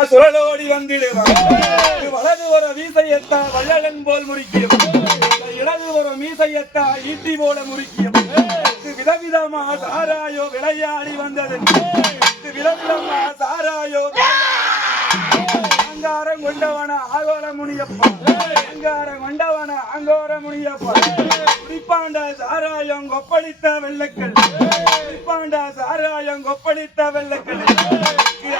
சுழலோடி வந்திடுவான். வலது ஒரு வீசையத்தா வள்ளலன் போல் முறிக்கியும், இடது ஒரு மீசையத்தா ஈட்டி போல முறிக்கியும். விதவிதமா சாராயோ விளையாடி வந்தது, விதவிதமா சாராயோ அங்காரம் கொண்டவன ஆகோர முனியப்பா, அங்காரம் கொண்டவன அங்கோர முனியப்பா. குடிப்பாண்ட சாராயம் கொப்பளித்த வெள்ளக்கள், குடிப்பாண்ட சாராயம் கொப்பளித்த வெள்ளக்கள்.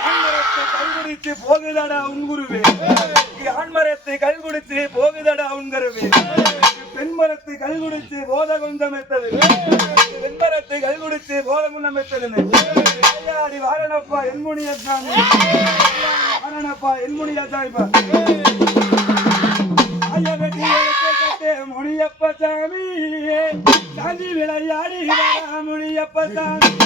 ஆண்மரத்தை கல்குடிச்சு போகுதடா உன்குருவே, ஆண்மரத்தை கல்குடிச்சு போகுதடா உன்கருவே. பெண்மரத்தை கல்குடிச்சு போத கொஞ்சம் எத்தது, வெண்மரத்தை கல்குடிச்சு போத முன்னம் எத்தது. விளையாடி வாரணப்பா என்முனியசாமி, வாரணப்பா என்முனியசாமிப்பா. முனியப்ப சாமி சாந்தி விளையாடி முனியப்ப சாமி.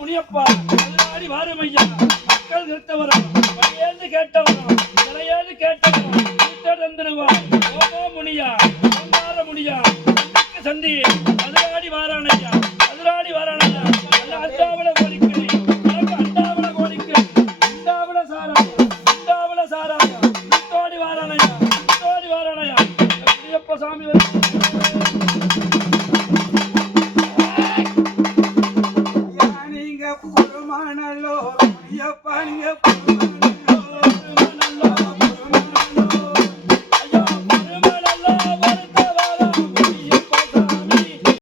முனியப்பா வாருமையா மக்கள் நிறுத்தவரம்